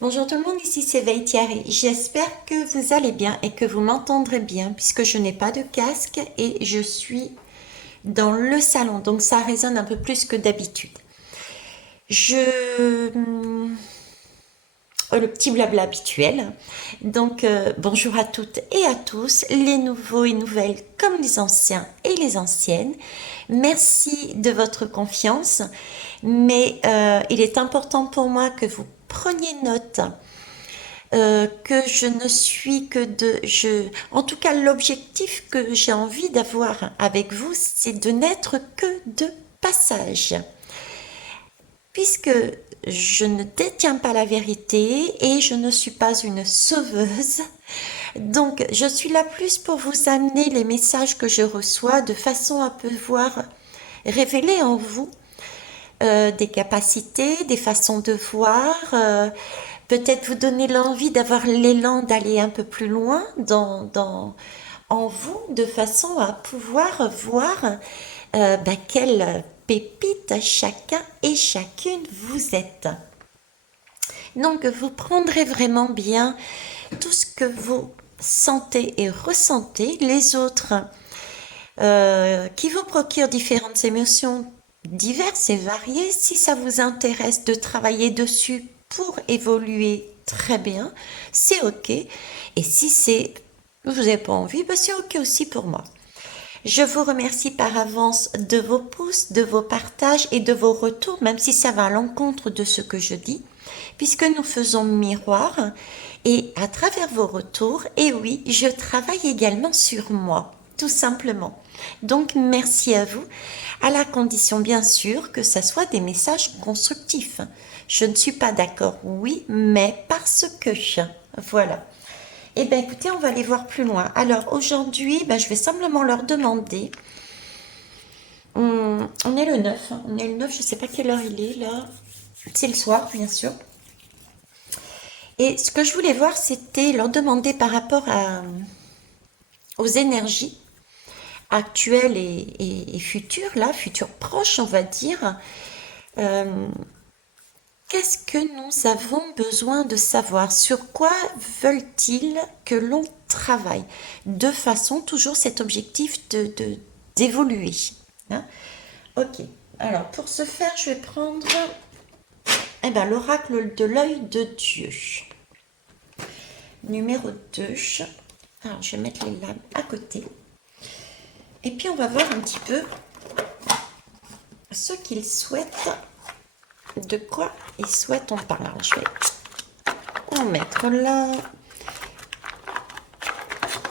Bonjour tout le monde, ici c'est Thierry. J'espère que vous allez bien et que vous m'entendrez bien puisque je n'ai pas de casque et je suis dans le salon, donc ça résonne un peu plus que d'habitude. Je... le petit blabla habituel. Donc bonjour à toutes et à tous, les nouveaux et nouvelles comme les anciens et les anciennes. Merci de votre confiance, mais il est important pour moi que vous preniez note que je ne suis que en tout cas, l'objectif que j'ai envie d'avoir avec vous, c'est de n'être que de passage. Puisque je ne détiens pas la vérité et je ne suis pas une sauveuse, donc je suis là plus pour vous amener les messages que je reçois de façon à pouvoir révéler en vous des capacités, des façons de voir, peut-être vous donner l'envie d'avoir l'élan d'aller un peu plus loin en vous, de façon à pouvoir voir quelle pépite chacun et chacune vous êtes. Donc vous prendrez vraiment bien tout ce que vous sentez et ressentez, les autres qui vous procurent différentes émotions diverses et variées. Si ça vous intéresse de travailler dessus pour évoluer, très bien, c'est ok. Et si vous n'avez pas envie, ben c'est ok aussi pour moi. Je vous remercie par avance de vos pouces, de vos partages et de vos retours, même si ça va à l'encontre de ce que je dis, puisque nous faisons miroir et à travers vos retours, et oui, je travaille également sur moi, tout simplement. Donc merci à vous, à la condition bien sûr que ça soit des messages constructifs. Je ne suis pas d'accord, oui, mais parce que, voilà. Eh bien écoutez, on va aller voir plus loin. Alors aujourd'hui, je vais simplement leur demander, on est le 9, hein. On est le 9, je ne sais pas quelle heure il est là, c'est le soir bien sûr. Et ce que je voulais voir, c'était leur demander par rapport aux énergies actuelles et futures, là, futures proches, on va dire. euh, Qu'est-ce que nous avons besoin de savoir? Sur quoi veulent-ils que l'on travaille? De façon, toujours cet objectif d'évoluer. Hein. Ok. Alors, pour ce faire, je vais prendre l'oracle de l'œil de Dieu. Numéro 2. Alors, je vais mettre les lames à côté. Et puis, on va voir un petit peu ce qu'ils souhaitent, de quoi ils souhaitent en parler. Alors, je vais en mettre là.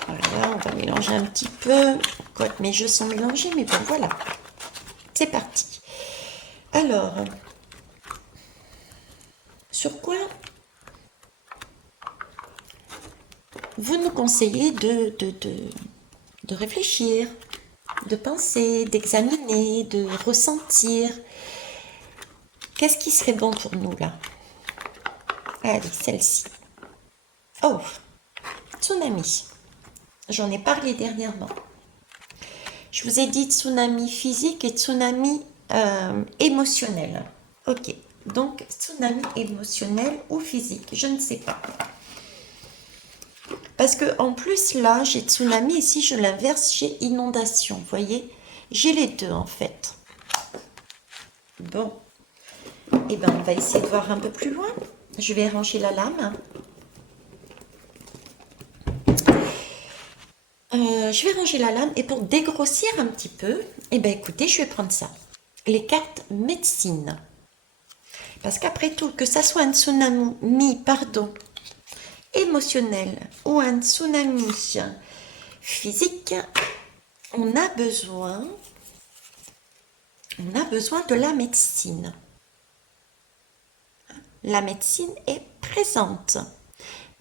Voilà, on va mélanger un petit peu. Quoique mes jeux sont mélangés, mais bon, voilà. C'est parti. Alors, sur quoi vous nous conseillez de réfléchir, de penser, d'examiner, de ressentir? Qu'est-ce qui serait bon pour nous là? Allez, celle-ci. Oh, tsunami. J'en ai parlé dernièrement. Je vous ai dit tsunami physique et tsunami émotionnel. Ok, donc tsunami émotionnel ou physique, je ne sais pas. Parce que en plus là, j'ai tsunami et si je l'inverse, j'ai inondation. Vous voyez, j'ai les deux en fait. Bon, et on va essayer de voir un peu plus loin. Je vais ranger la lame. Je vais ranger la lame et pour dégrossir un petit peu, écoutez, je vais prendre ça. Les cartes médecine. Parce qu'après tout, que ça soit un tsunami, émotionnel ou un tsunami physique, on a besoin de la médecine. La médecine est présente.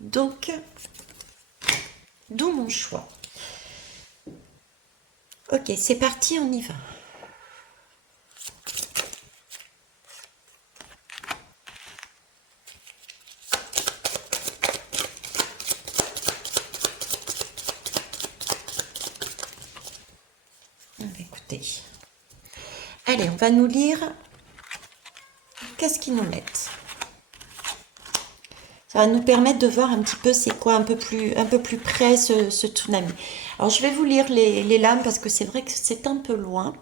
Donc, d'où mon choix. Ok, c'est parti, on y va. Écoutez. Allez, on va nous lire. Qu'est-ce qu'ils nous mettent? Ça va nous permettre de voir un petit peu c'est quoi un peu plus près ce tsunami. Alors je vais vous lire les lames parce que c'est vrai que c'est un peu loin.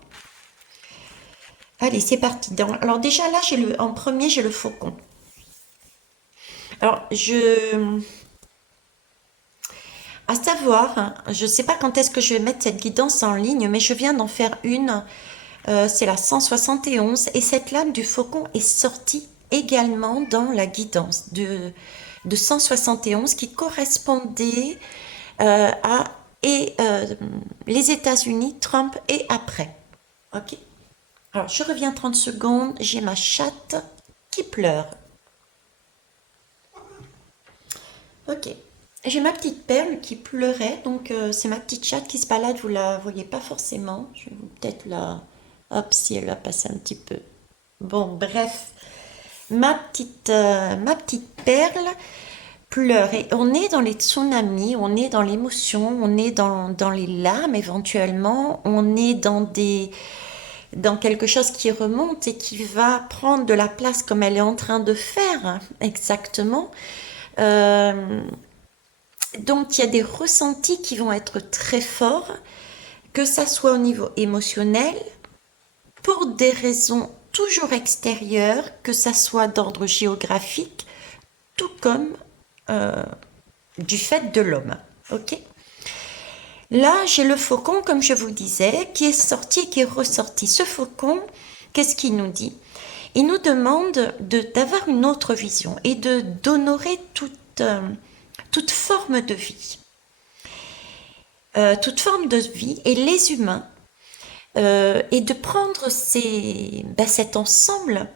Allez, c'est parti. Alors déjà là, en premier, j'ai le faucon. Alors à savoir, hein, je ne sais pas quand est-ce que je vais mettre cette guidance en ligne, mais je viens d'en faire une. C'est la 171 et cette lame du faucon est sortie également dans la guidance de 171 qui correspondait à les États-Unis, Trump et après. Ok. Alors je reviens 30 secondes. J'ai ma chatte qui pleure. Ok. J'ai ma petite perle qui pleurait, donc c'est ma petite chatte qui se balade, vous la voyez pas forcément. Je vais peut-être la... Hop, si elle va passer un petit peu. Bon, bref, ma petite perle pleure. Et on est dans les tsunamis, on est dans l'émotion, on est dans les larmes éventuellement, on est dans quelque chose qui remonte et qui va prendre de la place comme elle est en train de faire, hein, exactement. Euh, donc il y a des ressentis qui vont être très forts, que ça soit au niveau émotionnel, pour des raisons toujours extérieures, que ça soit d'ordre géographique, tout comme du fait de l'homme. Ok. Là, j'ai le faucon, comme je vous disais, qui est sorti et qui est ressorti. Ce faucon, qu'est-ce qu'il nous dit? Il nous demande d'avoir une autre vision et d'honorer toute forme de vie. Toute forme de vie et les humains, et de prendre cet ensemble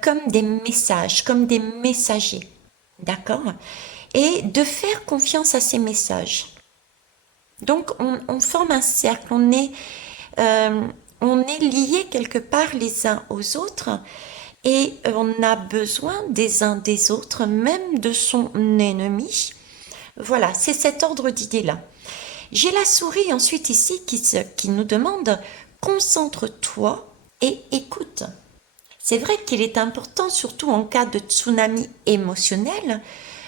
comme des messages, comme des messagers, d'accord? Et de faire confiance à ces messages. Donc on forme un cercle, on est liés quelque part les uns aux autres et on a besoin des uns des autres, même de son ennemi. Voilà, c'est cet ordre d'idées-là. J'ai la souris ensuite ici qui nous demande concentre-toi et écoute. C'est vrai qu'il est important, surtout en cas de tsunami émotionnel,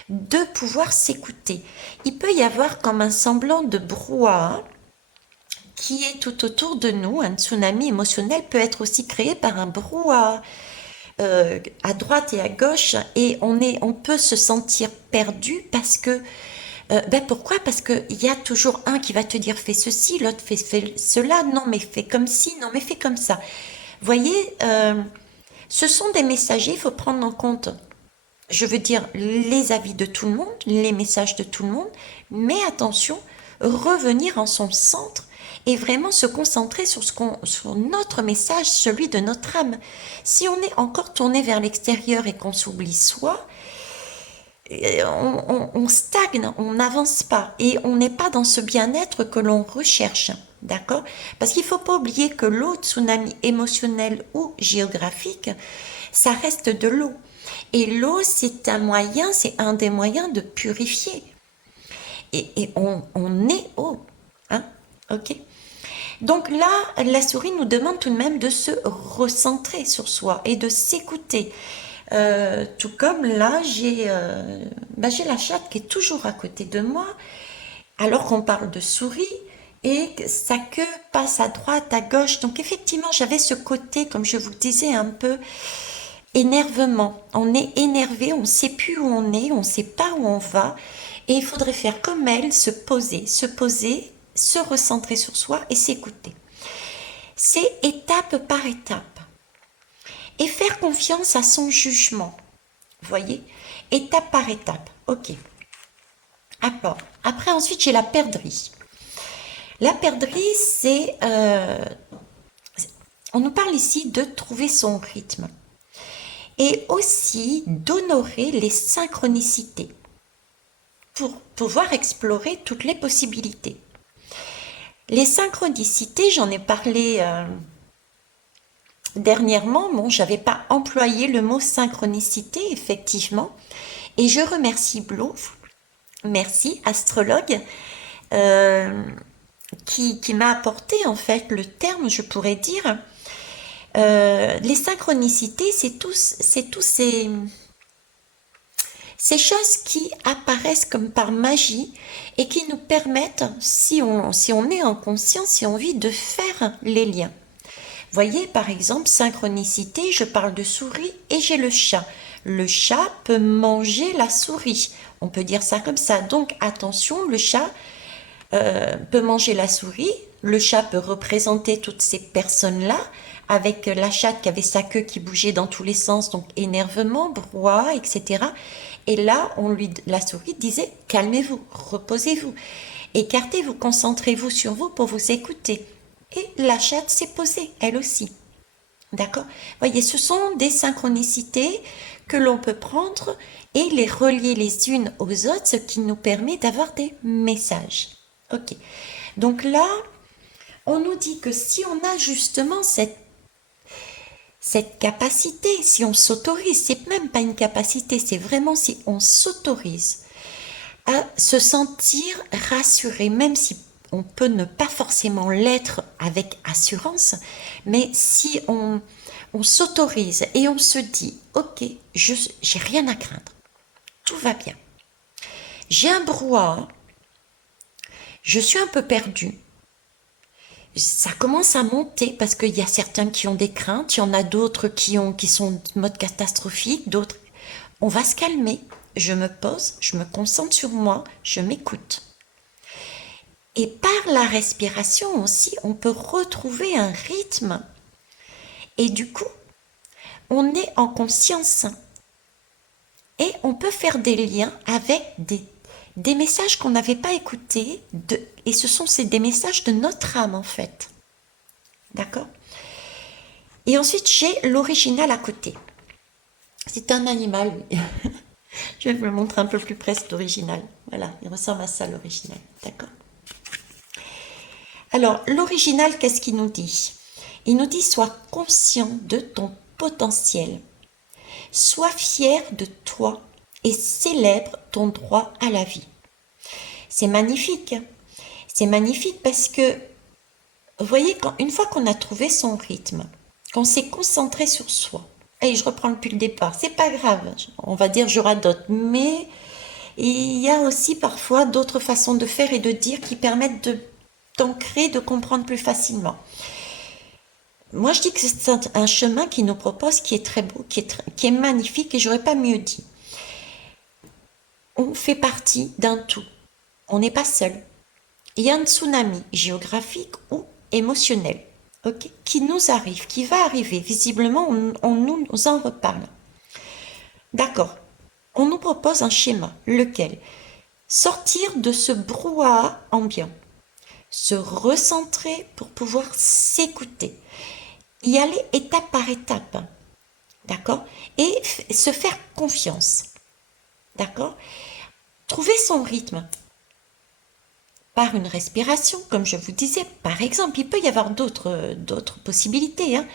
de pouvoir s'écouter. Il peut y avoir comme un semblant de brouhaha qui est tout autour de nous. Un tsunami émotionnel peut être aussi créé par un brouhaha à droite et à gauche et on peut se sentir perdu parce que pourquoi? Parce qu'il y a toujours un qui va te dire fais ceci, l'autre fait cela, non mais fais comme ci, non mais fais comme ça. Voyez, ce sont des messagers, il faut prendre en compte, je veux dire, les avis de tout le monde, les messages de tout le monde, mais attention, revenir en son centre et vraiment se concentrer sur notre message, celui de notre âme. Si on est encore tourné vers l'extérieur et qu'on s'oublie soi, on stagne, on n'avance pas et on n'est pas dans ce bien-être que l'on recherche, d'accord? Parce qu'il ne faut pas oublier que l'eau, tsunami émotionnel ou géographique, ça reste de l'eau. Et l'eau, c'est un des moyens de purifier. Et on est eau, hein? Ok? Donc là, la souris nous demande tout de même de se recentrer sur soi et de s'écouter. Tout comme là, j'ai la chatte qui est toujours à côté de moi, alors qu'on parle de souris, et sa queue passe à droite, à gauche. Donc effectivement, j'avais ce côté, comme je vous le disais, un peu énervement. On est énervé, on ne sait plus où on est, on ne sait pas où on va, et il faudrait faire comme elle, se poser, se recentrer sur soi et s'écouter. C'est étape par étape et faire confiance à son jugement. Vous voyez, étape par étape. Ok. Après, ensuite, j'ai la perdrix. La perdrix, on nous parle ici de trouver son rythme et aussi d'honorer les synchronicités pour pouvoir explorer toutes les possibilités. Les synchronicités, j'en ai parlé dernièrement, bon, j'avais pas employé le mot synchronicité, effectivement, et je remercie Blo, merci, astrologue, qui m'a apporté en fait le terme, je pourrais dire. Les synchronicités, c'est tous Ces choses qui apparaissent comme par magie et qui nous permettent, si on est en conscience, si on vit, de faire les liens. Voyez, par exemple, synchronicité, je parle de souris et j'ai le chat. Le chat peut manger la souris. On peut dire ça comme ça. Donc, attention, le chat peut manger la souris. Le chat peut représenter toutes ces personnes-là, avec la chatte qui avait sa queue qui bougeait dans tous les sens, donc énervement, brouhaha, etc. Et là, la souris disait, calmez-vous, reposez-vous, écartez-vous, concentrez-vous sur vous pour vous écouter. Et la chatte s'est posée, elle aussi. D'accord? Voyez, ce sont des synchronicités que l'on peut prendre et les relier les unes aux autres, ce qui nous permet d'avoir des messages. Ok. Donc là, on nous dit que si on a justement cette capacité, si on s'autorise, c'est même pas une capacité, c'est vraiment si on s'autorise à se sentir rassuré, même si on peut ne pas forcément l'être avec assurance, mais si on s'autorise et on se dit, ok, j'ai rien à craindre, tout va bien. J'ai un brouhaha, je suis un peu perdu, ça commence à monter parce qu'il y a certains qui ont des craintes, il y en a d'autres qui sont en mode catastrophique, d'autres. On va se calmer, je me pose, je me concentre sur moi, je m'écoute. Et par la respiration aussi, on peut retrouver un rythme. Et du coup, on est en conscience. Et on peut faire des liens avec des messages qu'on n'avait pas écoutés. Et ce sont des messages de notre âme, en fait. D'accord? Et ensuite, j'ai l'original à côté. C'est un animal, oui. Je vais vous le montrer un peu plus près, cet original. Voilà, il ressemble à ça, l'original. D'accord? Alors, l'original, qu'est-ce qu'il nous dit? Il nous dit, sois conscient de ton potentiel. Sois fier de toi et célèbre ton droit à la vie. C'est magnifique. C'est magnifique parce que, vous voyez, une fois qu'on a trouvé son rythme, qu'on s'est concentré sur soi, et je reprends depuis le départ, c'est pas grave, on va dire je radote, mais il y a aussi parfois d'autres façons de faire et de dire qui permettent d'ancrer, de comprendre plus facilement. Moi, je dis que c'est un chemin qui nous propose, qui est très beau, qui est magnifique, et j'aurais pas mieux dit. On fait partie d'un tout. On n'est pas seul. Il y a un tsunami géographique ou émotionnel, okay, qui nous arrive, qui va arriver. Visiblement, on nous en reparle. D'accord. On nous propose un schéma, lequel? Sortir de ce brouhaha ambiant, se recentrer pour pouvoir s'écouter, y aller étape par étape, d'accord? Et se faire confiance, d'accord? Trouver son rythme par une respiration, comme je vous disais, par exemple. Il peut y avoir d'autres possibilités, hein.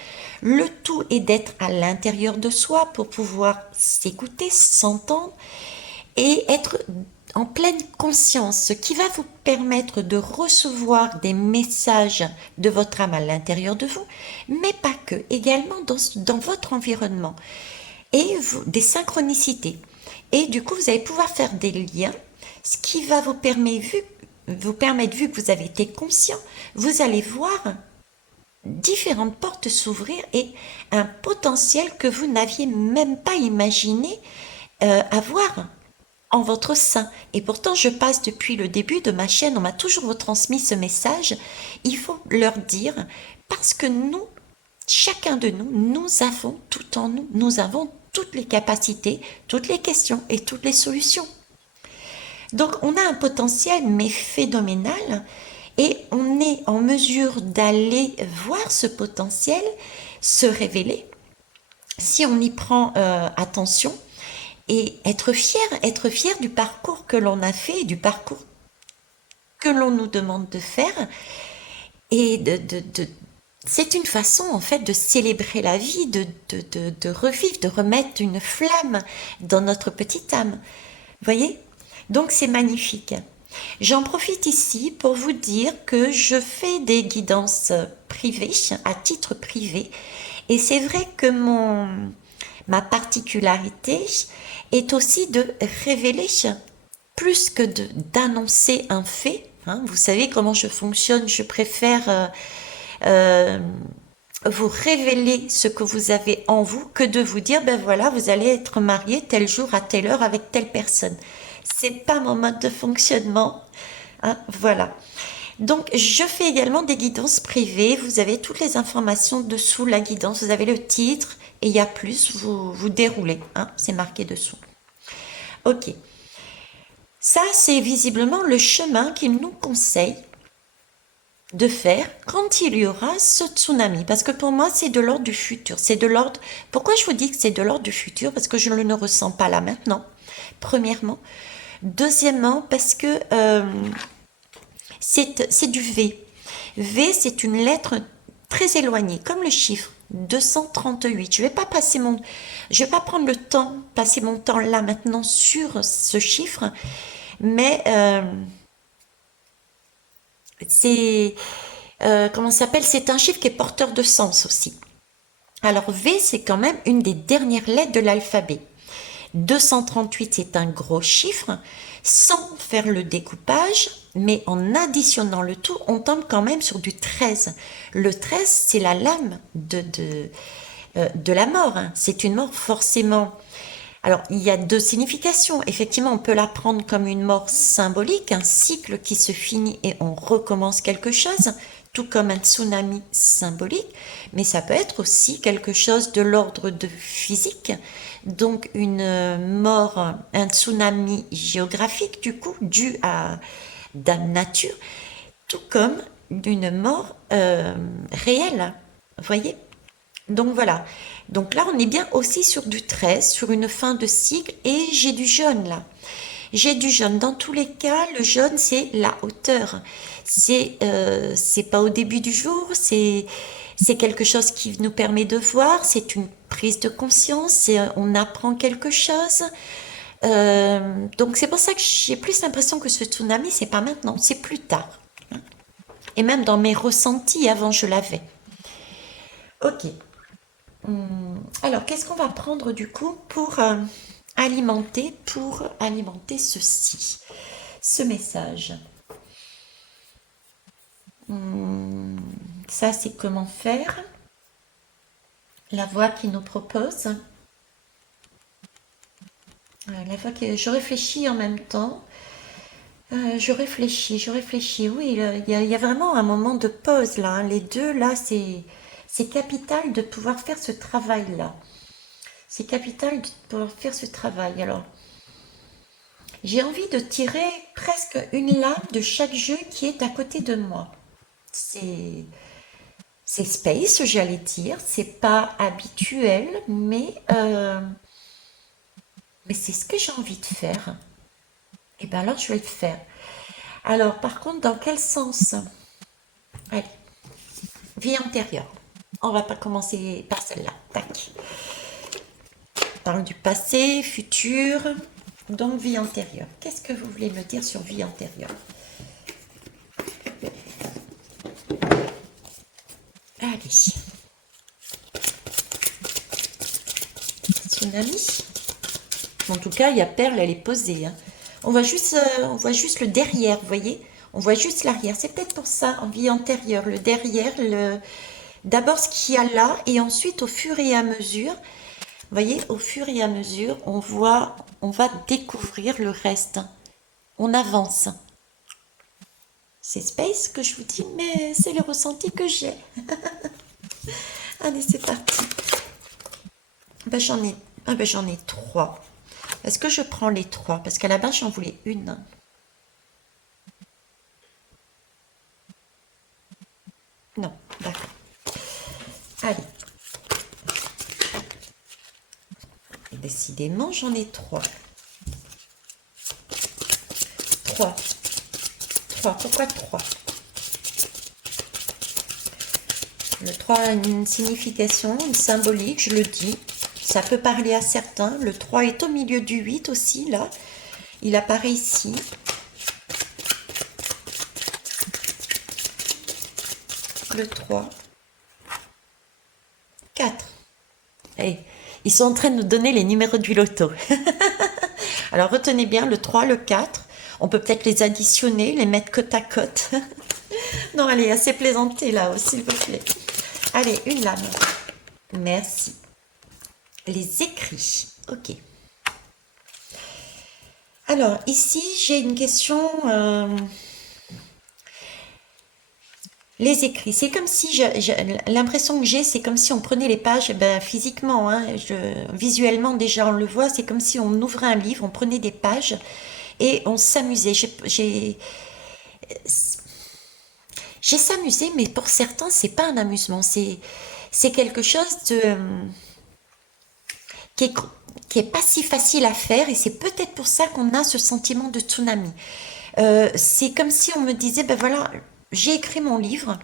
Le tout est d'être à l'intérieur de soi pour pouvoir s'écouter, s'entendre et être en pleine conscience, ce qui va vous permettre de recevoir des messages de votre âme à l'intérieur de vous, mais pas que, également dans votre environnement, et des synchronicités. Et du coup, vous allez pouvoir faire des liens, ce qui va vous permettre, vu que vous avez été conscient, vous allez voir différentes portes s'ouvrir et un potentiel que vous n'aviez même pas imaginé avoir en votre sein. Et pourtant, je passe depuis le début de ma chaîne, on m'a toujours retransmis ce message. Il faut leur dire, parce que nous, chacun de nous, nous avons tout en nous. Nous avons toutes les capacités, toutes les questions et toutes les solutions. Donc, on a un potentiel, mais phénoménal, et on est en mesure d'aller voir ce potentiel se révéler si on y prend attention. Et être fier du parcours que l'on a fait, du parcours que l'on nous demande de faire. Et c'est une façon en fait de célébrer la vie, de revivre, de remettre une flamme dans notre petite âme. Vous voyez? Donc c'est magnifique. J'en profite ici pour vous dire que je fais des guidances privées, à titre privé. Et c'est vrai que Ma particularité est aussi de révéler plus que d'annoncer un fait. Hein. Vous savez comment je fonctionne, je préfère euh, vous révéler ce que vous avez en vous que de vous dire, ben voilà, vous allez être marié tel jour à telle heure avec telle personne. C'est pas mon mode de fonctionnement. Hein, voilà. Donc, je fais également des guidances privées. Vous avez toutes les informations dessous la guidance. Vous avez le titre et il y a plus. Vous déroulez. Hein, c'est marqué dessous. Ok. Ça, c'est visiblement le chemin qu'il nous conseille de faire quand il y aura ce tsunami. Parce que pour moi, c'est de l'ordre du futur. C'est de l'ordre. Pourquoi je vous dis que c'est de l'ordre du futur? Parce que je ne le ressens pas là maintenant, premièrement. Deuxièmement, parce que c'est du V. V, c'est une lettre très éloignée, comme le chiffre 238. Je vais pas prendre le temps, passer mon temps là maintenant sur ce chiffre, mais c'est comment ça s'appelle? C'est un chiffre qui est porteur de sens aussi. Alors V, c'est quand même une des dernières lettres de l'alphabet. 238, c'est un gros chiffre, sans faire le découpage, mais en additionnant le tout, on tombe quand même sur du 13. Le 13, c'est la lame de la mort. Hein. C'est une mort forcément. Alors, il y a deux significations. Effectivement, on peut la prendre comme une mort symbolique, un cycle qui se finit et on recommence quelque chose, tout comme un tsunami symbolique, mais ça peut être aussi quelque chose de l'ordre de physique, donc une mort, un tsunami géographique du coup, dû à la nature, tout comme d'une mort réelle, vous voyez? Donc voilà. Donc là, on est bien aussi sur du 13, sur une fin de cycle, et j'ai du jaune là. J'ai du jaune. Dans tous les cas, le jaune, c'est la hauteur. C'est pas au début du jour, c'est quelque chose qui nous permet de voir, c'est une prise de conscience, on apprend quelque chose. Donc c'est pour ça que j'ai plus l'impression que ce tsunami, c'est pas maintenant, c'est plus tard. Et même dans mes ressentis, avant, je l'avais. Ok. Alors, qu'est-ce qu'on va prendre du coup pour alimenter ceci, ce message? Ça, c'est comment faire. La voix qui nous propose. La voix que je réfléchis en même temps. Je réfléchis. Oui, il y a vraiment un moment de pause là. Hein. Les deux là, c'est capital de pouvoir faire ce travail là. C'est capital de pouvoir faire ce travail. Alors, j'ai envie de tirer presque une lame de chaque jeu qui est à côté de moi. C'est c'est space, j'allais dire. C'est pas habituel, mais c'est ce que j'ai envie de faire. Et bien alors, je vais le faire. Alors, par contre, dans quel sens? Allez, vie antérieure. On va pas commencer par celle-là. Tac. On parle du passé, futur. Donc, vie antérieure. Qu'est-ce que vous voulez me dire sur vie antérieure? Allez. Tsunami. En tout cas, il y a Perle, elle est posée. Hein. On voit juste le derrière, vous voyez? On voit juste l'arrière. C'est peut-être pour ça, en vie antérieure, le derrière, d'abord ce qu'il y a là, et ensuite, au fur et à mesure, vous voyez, au fur et à mesure, on va découvrir le reste. On avance. C'est space que je vous dis, mais c'est le ressenti que j'ai. Allez, c'est parti. Ben, j'en ai trois. Est-ce que je prends les trois? Parce qu'à la base, j'en voulais une. Non, d'accord. Allez. Décidément, j'en ai trois. Trois. Trois. Pourquoi trois? Le 3 a une signification, une symbolique, je le dis. Ça peut parler à certains. Le 3 est au milieu du 8 aussi, là. Il apparaît ici. Le 3. 4. Et Ils sont en train de nous donner les numéros du loto. Alors retenez bien le 3, le 4. On peut peut-être les additionner, les mettre côte à côte. Non, allez, assez plaisanté là, s'il vous plaît. Allez, une lame. Merci. Les écrits. Ok. Alors, ici, j'ai une question. Les écrits, c'est comme si, l'impression que j'ai, c'est comme si on prenait les pages, ben, physiquement, hein, visuellement déjà on le voit, c'est comme si on ouvrait un livre, on prenait des pages et on s'amusait. J'ai s'amusé, mais pour certains, c'est pas un amusement, c'est quelque chose qui est, qui est pas si facile à faire et c'est peut-être pour ça qu'on a ce sentiment de tsunami. C'est comme si on me disait, ben voilà, j'ai écrit mon livre,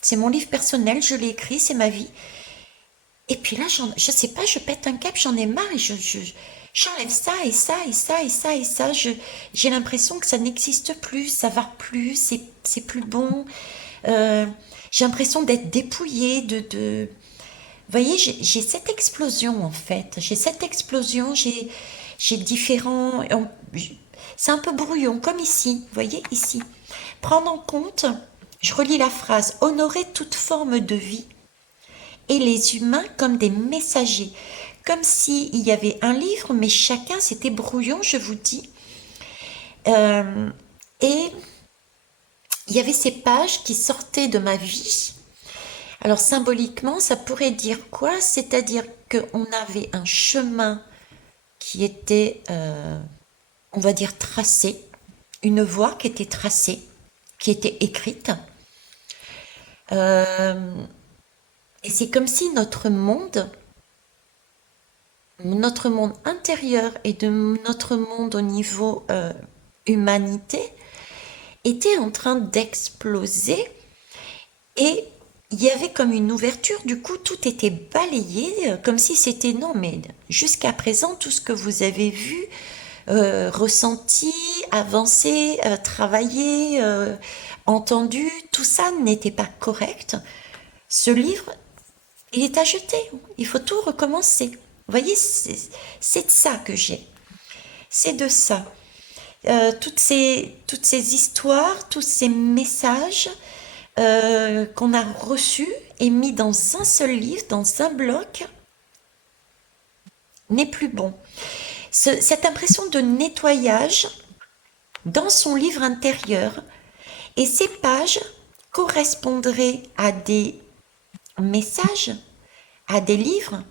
c'est mon livre personnel, je l'ai écrit, c'est ma vie. Et puis là, je sais pas, je pète un cap, j'en ai marre et j'enlève ça et ça et ça et ça et ça. J'ai l'impression que ça n'existe plus, ça va plus, c'est plus bon. Euh, j'ai l'impression d'être dépouillée Vous voyez, j'ai cette explosion en fait. J'ai cette explosion, j'ai différents. C'est un peu brouillon, comme ici. Vous voyez, ici. Prendre en compte, je relis la phrase, honorer toute forme de vie et les humains comme des messagers. Comme s'il y avait un livre, mais chacun, c'était brouillon, je vous dis. Et il y avait ces pages qui sortaient de ma vie. Alors symboliquement, ça pourrait dire quoi? C'est-à-dire qu'on avait un chemin qui était, on va dire, tracé, une voie qui était tracée, qui était écrite. Et c'est comme si notre monde intérieur et de notre monde au niveau humanité, était en train d'exploser et il y avait comme une ouverture, du coup tout était balayé, comme si c'était non, mais jusqu'à présent tout ce que vous avez vu, ressenti, avancé, travaillé, entendu, tout ça n'était pas correct. Ce livre, il est à jeter, il faut tout recommencer. Vous voyez, c'est de ça que j'ai, c'est de ça. Toutes ces histoires, tous ces messages qu'on a reçus et mis dans un seul livre, dans un bloc, n'est plus bon. Cette impression de nettoyage dans son livre intérieur, et ces pages correspondraient à des messages, à des livres,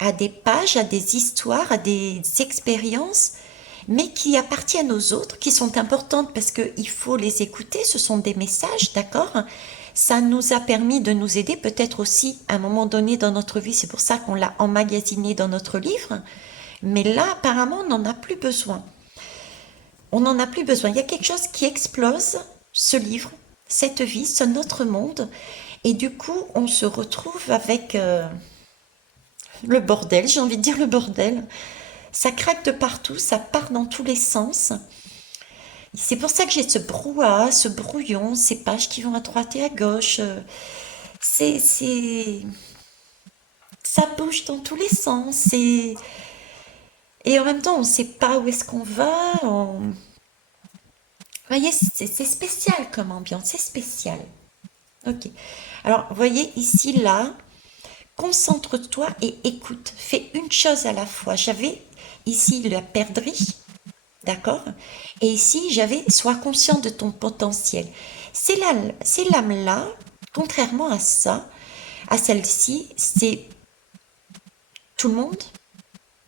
à des pages, à des histoires, à des expériences, mais qui appartiennent aux autres, qui sont importantes parce qu'il faut les écouter, ce sont des messages, d'accord? Ça nous a permis de nous aider peut-être aussi à un moment donné dans notre vie, c'est pour ça qu'on l'a emmagasiné dans notre livre, mais là apparemment on n'en a plus besoin. On n'en a plus besoin. Il y a quelque chose qui explose, ce livre, cette vie, ce notre monde, et du coup on se retrouve avec le bordel, j'ai envie de dire le bordel. Ça craque de partout, ça part dans tous les sens. C'est pour ça que j'ai ce brouhaha, ce brouillon, ces pages qui vont à droite et à gauche. C'est, ça bouge dans tous les sens. Et en même temps, on ne sait pas où est-ce qu'on va. Vous voyez, c'est spécial comme ambiance, c'est spécial. Ok. Alors, vous voyez ici, là, concentre-toi et écoute. Fais une chose à la fois. J'avais ici la perdrix. D'accord? Et ici, j'avais sois conscient de ton potentiel. Ces lames-là, contrairement à ça, à celle-ci, c'est tout le monde,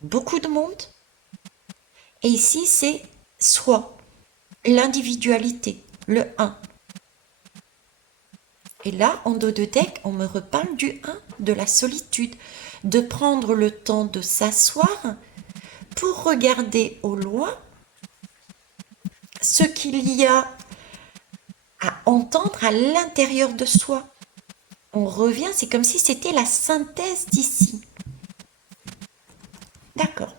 beaucoup de monde. Et ici, c'est soi, l'individualité, le un. Et là, en dos de deck, on me reparle du un, de la solitude, de prendre le temps de s'asseoir pour regarder au loin ce qu'il y a à entendre à l'intérieur de soi. On revient, c'est comme si c'était la synthèse d'ici. D'accord.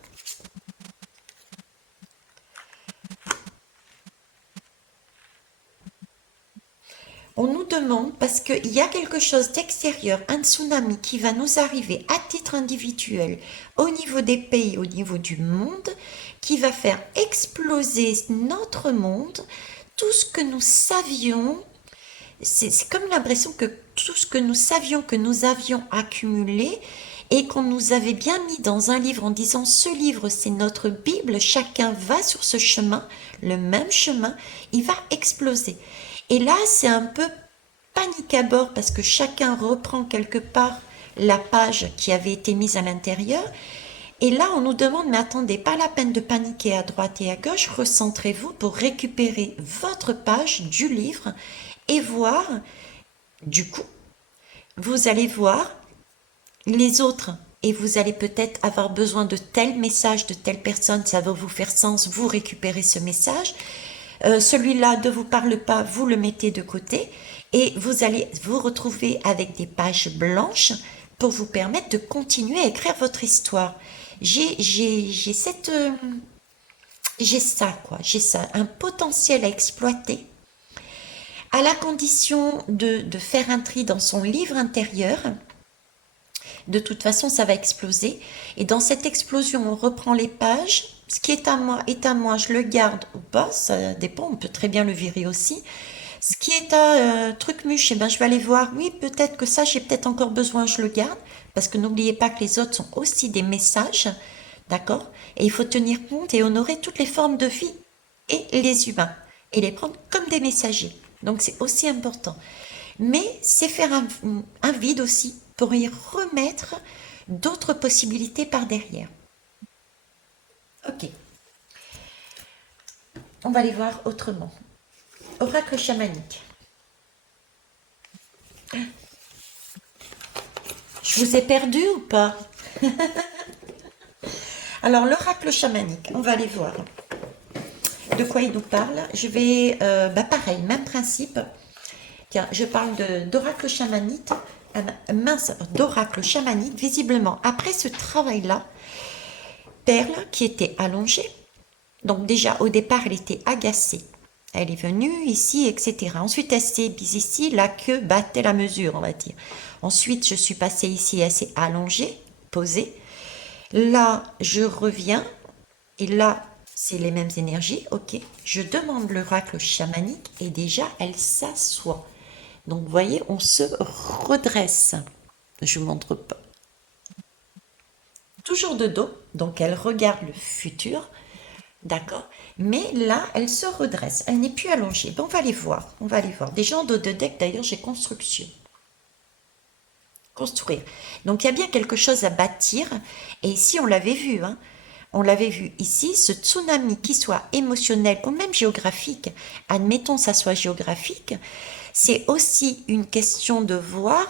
On nous demande, parce qu'il y a quelque chose d'extérieur, un tsunami qui va nous arriver à titre individuel, au niveau des pays, au niveau du monde, qui va faire exploser notre monde, tout ce que nous savions, c'est comme l'impression que tout ce que nous savions que nous avions accumulé et qu'on nous avait bien mis dans un livre en disant ce livre c'est notre Bible, chacun va sur ce chemin, le même chemin, il va exploser. Et là c'est un peu panique à bord parce que chacun reprend quelque part la page qui avait été mise à l'intérieur. Et là, on nous demande, mais attendez, pas la peine de paniquer à droite et à gauche, recentrez-vous pour récupérer votre page du livre et voir, du coup, vous allez voir les autres et vous allez peut-être avoir besoin de tel message de telle personne, ça va vous faire sens, vous récupérez ce message. Celui-là ne vous parle pas, vous le mettez de côté et vous allez vous retrouver avec des pages blanches pour vous permettre de continuer à écrire votre histoire. J'ai cette... j'ai ça, quoi. J'ai ça, un potentiel à exploiter à la condition de faire un tri dans son livre intérieur. De toute façon, ça va exploser. Et dans cette explosion, on reprend les pages. Ce qui est à moi, je le garde ou pas, ça dépend, on peut très bien le virer aussi. Ce qui est à Trucmuche, eh ben, je vais aller voir, oui, peut-être que ça, j'ai peut-être encore besoin, je le garde. Parce que n'oubliez pas que les autres sont aussi des messages, d'accord? Et il faut tenir compte et honorer toutes les formes de vie et les humains. Et les prendre comme des messagers. Donc c'est aussi important. Mais c'est faire un vide aussi pour y remettre d'autres possibilités par derrière. Ok, on va les voir autrement. Oracle chamanique. Je vous ai perdu ou pas? Alors l'oracle chamanique, on va aller voir. De quoi il nous parle? Je vais, pareil, même principe. Tiens, je parle d'oracle chamanique. Mince, d'oracle chamanique, visiblement, après ce travail-là, Perle, qui était allongée, donc déjà au départ, elle était agacée. Elle est venue ici, etc. Ensuite, elle s'est mise ici, la queue battait la mesure, on va dire. Ensuite, je suis passée ici, elle s'est allongée, posée. Là, je reviens, et là, c'est les mêmes énergies, ok. Je demande l'oracle chamanique, et déjà, elle s'assoit. Donc, vous voyez, on se redresse. Je ne vous montre pas. Toujours de dos, donc elle regarde le futur, d'accord. Mais là, elle se redresse, elle n'est plus allongée. Bon, on va aller voir, on va aller voir. Déjà en dos de deck, d'ailleurs, j'ai construction. Construire. Donc, il y a bien quelque chose à bâtir. Et ici, on l'avait vu, hein. On l'avait vu ici, ce tsunami, qui soit émotionnel ou même géographique, admettons ça soit géographique, c'est aussi une question de voir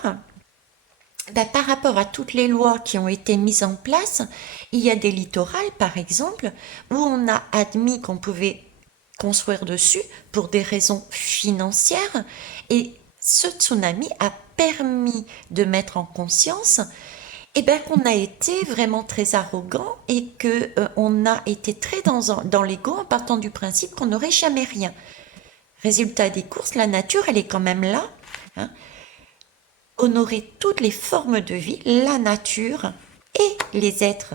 par rapport à toutes les lois qui ont été mises en place. Il y a des littorales, par exemple, où on a admis qu'on pouvait construire dessus pour des raisons financières. Et ce tsunami a permis de mettre en conscience qu'on a été vraiment très arrogant et qu'on a été très dans l'ego en partant du principe qu'on n'aurait jamais rien. Résultat des courses, la nature, elle est quand même là. Hein. Honorer toutes les formes de vie, la nature et les êtres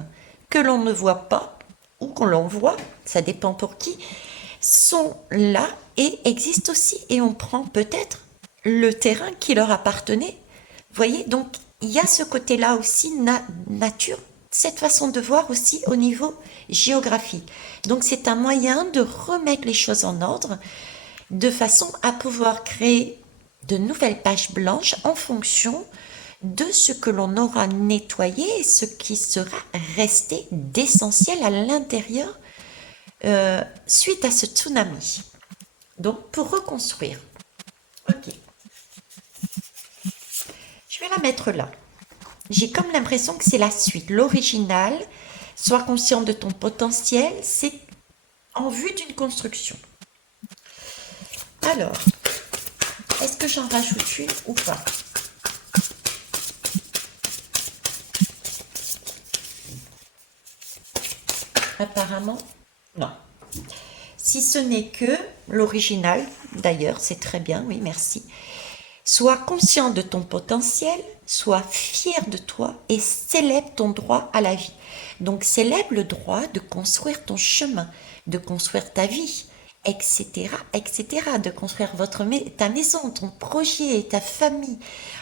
que l'on ne voit pas ou qu'on l'on voit, ça dépend pour qui, sont là et existent aussi. Et on prend peut-être le terrain qui leur appartenait. Vous voyez, donc il y a ce côté-là aussi, nature, cette façon de voir aussi au niveau géographique. Donc c'est un moyen de remettre les choses en ordre de façon à pouvoir créer de nouvelles pages blanches en fonction de ce que l'on aura nettoyé et ce qui sera resté d'essentiel à l'intérieur suite à ce tsunami. Donc pour reconstruire. Ok. Je vais la mettre là. J'ai comme l'impression que c'est la suite, l'original. Sois conscient de ton potentiel, c'est en vue d'une construction. Alors, est-ce que j'en rajoute une ou pas? Apparemment, non. Si ce n'est que l'original, d'ailleurs, c'est très bien, oui, merci. Sois conscient de ton potentiel, sois fier de toi et célèbre ton droit à la vie. Donc célèbre le droit de construire ton chemin, de construire ta vie, etc., etc., de construire ta maison, ton projet, ta famille,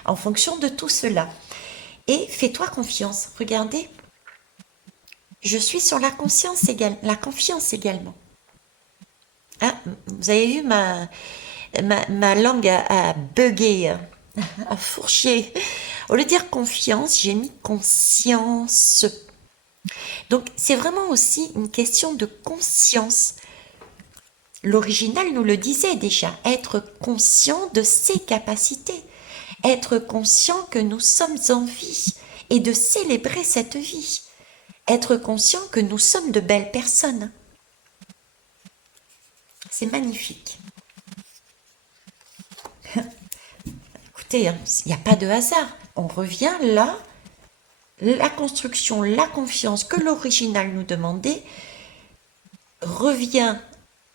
en fonction de tout cela. Et fais-toi confiance. Regardez, je suis sur la confiance également. Ah, vous avez vu ma langue a bugué, a fourché. Au lieu de dire confiance, j'ai mis conscience. Donc c'est vraiment aussi une question de conscience. L'original nous le disait déjà, être conscient de ses capacités, être conscient que nous sommes en vie et de célébrer cette vie, être conscient que nous sommes de belles personnes. C'est magnifique. Écoutez, il n'y a pas de hasard. On revient là, la construction, la confiance que l'original nous demandait revient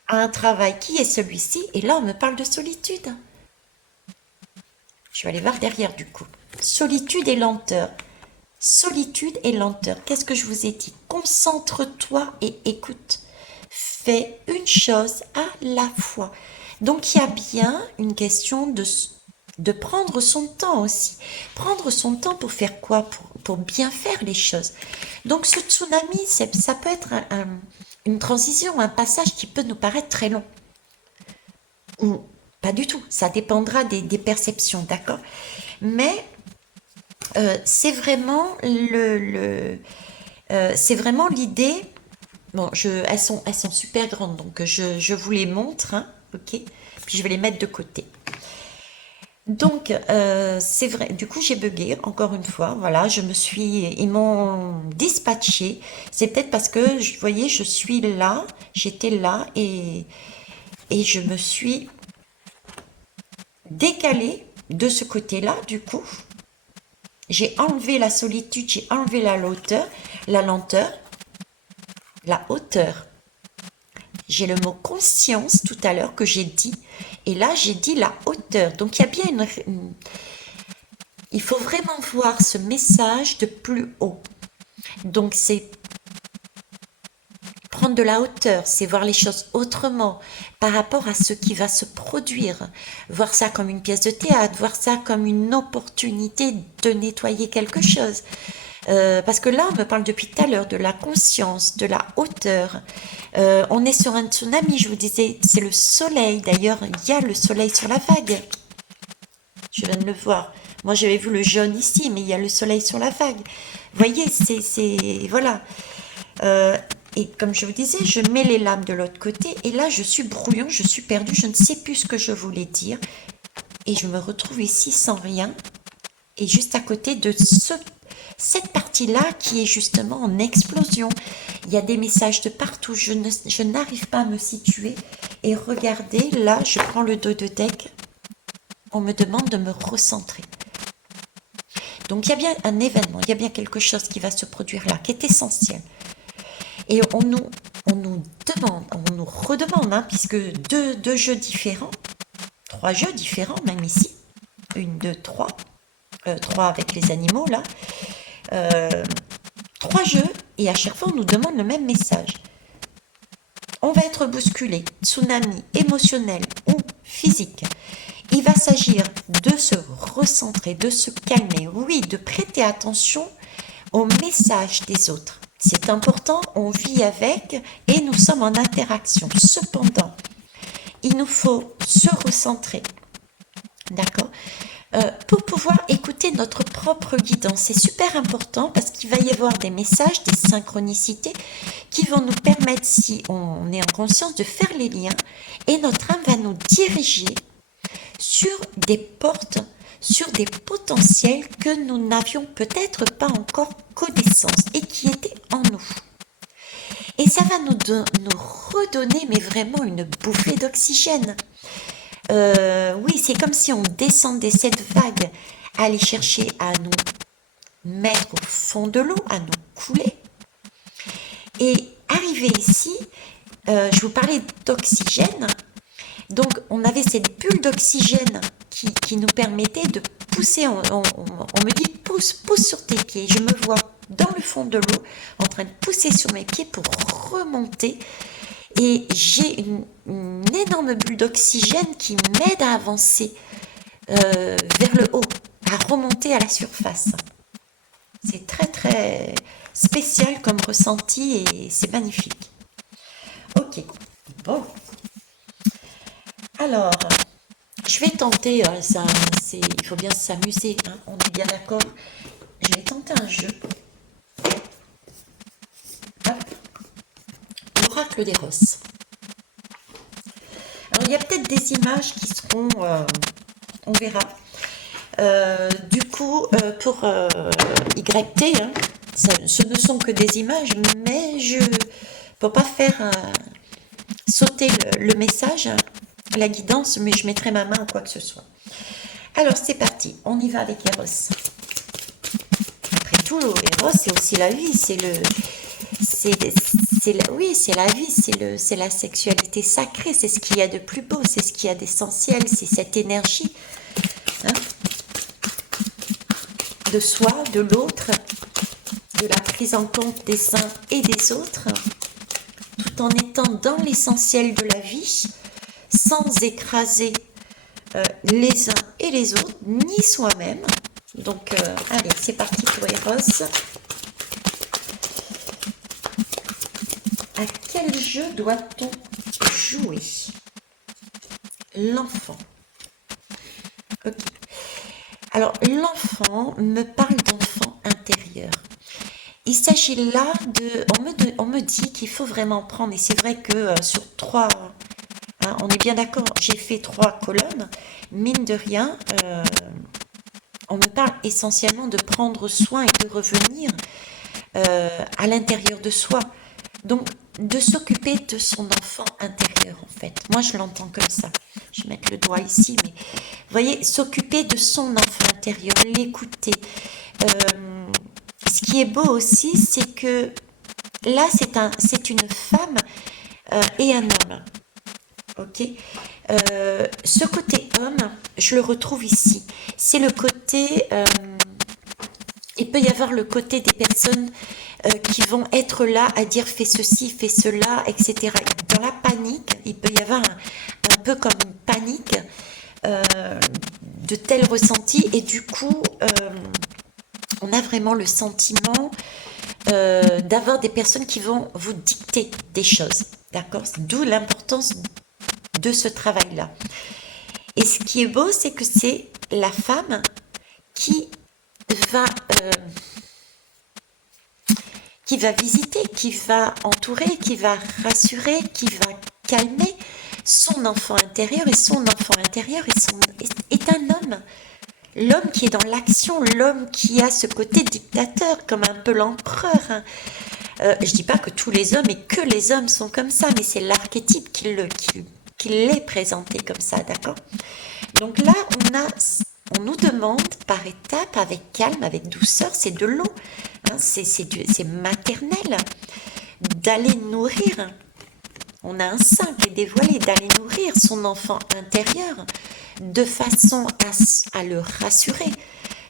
à un travail qui est celui-ci. Et là, on me parle de solitude. Je vais aller voir derrière du coup. Solitude et lenteur. Solitude et lenteur. Qu'est-ce que je vous ai dit? Concentre-toi et écoute. Fais une chose à la fois. Donc il y a bien une question de prendre son temps aussi. Prendre son temps pour faire quoi? Pour bien faire les choses. Donc ce tsunami, ça peut être une transition, un passage qui peut nous paraître très long. Ou pas du tout. Ça dépendra des perceptions, d'accord? Mais c'est vraiment c'est vraiment l'idée. Bon, elles sont super grandes, donc je vous les montre, hein, ok? Puis je vais les mettre de côté. Donc, c'est vrai, du coup, j'ai bugué, encore une fois, voilà, ils m'ont dispatché. C'est peut-être parce que, vous voyez, je suis là, j'étais là, et je me suis décalée de ce côté-là, du coup. J'ai enlevé la solitude, j'ai enlevé la lenteur, la hauteur. J'ai le mot conscience tout à l'heure que j'ai dit, et là j'ai dit la hauteur. Donc il y a bien il faut vraiment voir ce message de plus haut. Donc c'est prendre de la hauteur, c'est voir les choses autrement par rapport à ce qui va se produire. Voir ça comme une pièce de théâtre, voir ça comme une opportunité de nettoyer quelque chose. Parce que là, on me parle depuis tout à l'heure de la conscience, de la hauteur. On est sur un tsunami, je vous disais, c'est le soleil. D'ailleurs, il y a le soleil sur la vague. Je viens de le voir. Moi, j'avais vu le jaune ici, mais il y a le soleil sur la vague. Vous voyez, voilà. Et comme je vous disais, je mets les lames de l'autre côté. Et là, je suis brouillon, je suis perdue. Je ne sais plus ce que je voulais dire. Et je me retrouve ici sans rien. Et juste à côté de cette partie-là qui est justement en explosion. Il y a des messages de partout. Je n'arrive pas à me situer. Et regardez, là, je prends le dos de deck. On me demande de me recentrer. Donc, il y a bien un événement, il y a bien quelque chose qui va se produire là, qui est essentiel. Et on nous demande, on nous redemande, hein, puisque deux jeux différents, 3 jeux différents même ici, 1, 2, 3, 3 avec les animaux là, 3 jeux, et à chaque fois on nous demande le même message. On va être bousculé, tsunami émotionnel ou physique. Il va s'agir de se recentrer, de se calmer, oui, de prêter attention au message des autres. C'est important, on vit avec et nous sommes en interaction. Cependant, il nous faut se recentrer, d'accord, pour pouvoir écouter notre propre guidance. C'est super important parce qu'il va y avoir des messages, des synchronicités qui vont nous permettre, si on est en conscience, de faire les liens, et notre âme va nous diriger sur des portes, sur des potentiels que nous n'avions peut-être pas encore connaissance et qui étaient en nous. Et ça va nous redonner, mais vraiment une bouffée d'oxygène. Oui, c'est comme si on descendait cette vague, à aller chercher à nous mettre au fond de l'eau, à nous couler. Et arrivé ici, je vous parlais d'oxygène. Donc, on avait cette bulle d'oxygène qui nous permettait de pousser. On me dit, pousse sur tes pieds. Je me vois dans le fond de l'eau, en train de pousser sur mes pieds pour remonter. Et j'ai une énorme bulle d'oxygène qui m'aide à avancer vers le haut, à remonter à la surface. C'est très très spécial comme ressenti et c'est magnifique. Ok, bon. Alors, je vais tenter, il faut bien s'amuser, hein, on est bien d'accord. Je vais tenter un jeu. L'oracle des Rosses. Alors, il y a peut-être des images qui seront, on verra. Du coup, pour YT, hein, ce ne sont que des images, mais je ne peux pas faire sauter le message, la guidance, mais je mettrai ma main ou quoi que ce soit. Alors, c'est parti, on y va avec Eros. Après tout, Eros, c'est aussi la vie, oui, c'est la vie, c'est la sexualité sacrée, c'est ce qu'il y a de plus beau, c'est ce qu'il y a d'essentiel, c'est cette énergie, hein, de soi, de l'autre, de la prise en compte des uns et des autres, tout en étant dans l'essentiel de la vie, sans écraser les uns et les autres, ni soi-même. Donc, allez, c'est parti pour Eros. À quel jeu doit-on jouer? L'enfant. Ok. Alors, l'enfant me parle d'enfant intérieur. Il s'agit là de... On me dit qu'il faut vraiment prendre, et c'est vrai que sur 3... Hein, on est bien d'accord, j'ai fait 3 colonnes. Mine de rien, on me parle essentiellement de prendre soin et de revenir à l'intérieur de soi. Donc, de s'occuper de son enfant intérieur, en fait. Moi, je l'entends comme ça. Je vais mettre le doigt ici, mais vous voyez, s'occuper de son enfant intérieur, l'écouter. Ce qui est beau aussi, c'est que là, c'est une femme et un homme. Ok. Ce côté homme, je le retrouve ici. C'est le côté... il peut y avoir le côté des personnes qui vont être là à dire fais ceci, fais cela, etc. Dans la panique, il peut y avoir un peu comme une panique de tels ressentis et du coup, on a vraiment le sentiment d'avoir des personnes qui vont vous dicter des choses, d'accord? D'où l'importance de ce travail-là. Et ce qui est beau, c'est que c'est la femme qui va visiter, qui va entourer, qui va rassurer, qui va calmer son enfant intérieur. Et son enfant intérieur est un homme. L'homme qui est dans l'action, l'homme qui a ce côté dictateur, comme un peu l'empereur. Hein. Je ne dis pas que tous les hommes et que les hommes sont comme ça, mais c'est l'archétype qui l'est présenté comme ça, d'accord? Donc là, on nous demande par étapes, avec calme, avec douceur, c'est de l'eau, hein, c'est maternel, d'aller nourrir. On a un sein qui est dévoilé, d'aller nourrir son enfant intérieur de façon à le rassurer,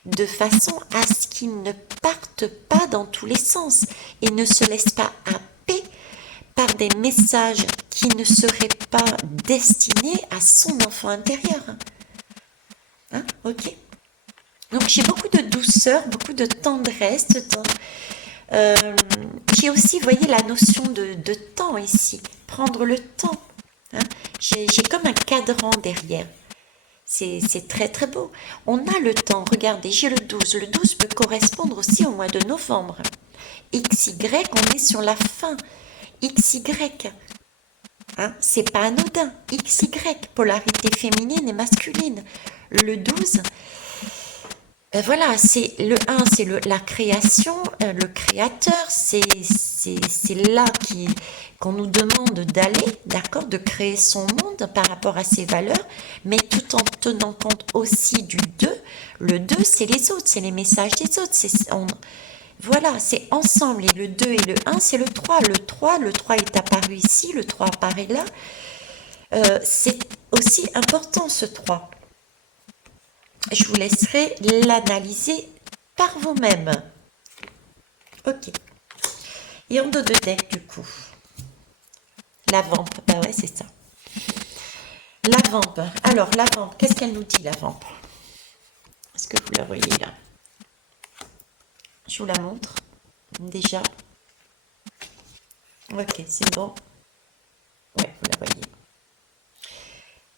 de façon à ce qu'il ne parte pas dans tous les sens et ne se laisse pas happer par des messages qui ne seraient pas destinés à son enfant intérieur. Hein, ok. Donc j'ai beaucoup de douceur, beaucoup de tendresse dedans. J'ai aussi, vous voyez, la notion de temps ici. Prendre le temps. Hein. J'ai comme un cadran derrière. C'est très très beau. On a le temps. Regardez, j'ai le 12. Le 12 peut correspondre aussi au mois de novembre. XY, on est sur la fin. XY. Hein, c'est pas anodin. XY, polarité féminine et masculine. Le 12, voilà, c'est le 1, c'est la création, le créateur, c'est là qu'on nous demande d'aller, d'accord, de créer son monde par rapport à ses valeurs, mais tout en tenant compte aussi du 2. Le 2, c'est les autres, c'est les messages des autres. Voilà, c'est ensemble. Et le 2 et le 1, c'est le 3. Le 3 est apparu ici, le 3 apparaît là. C'est aussi important ce 3. Je vous laisserai l'analyser par vous-même. Ok. Et en dos de deck, du coup. La vampe. Bah ouais, c'est ça. La vampe. Alors, la vampe, qu'est-ce qu'elle nous dit, la vampe? Est-ce que vous la voyez là? Je vous la montre. Déjà. Ok, c'est bon. Ouais, vous la voyez.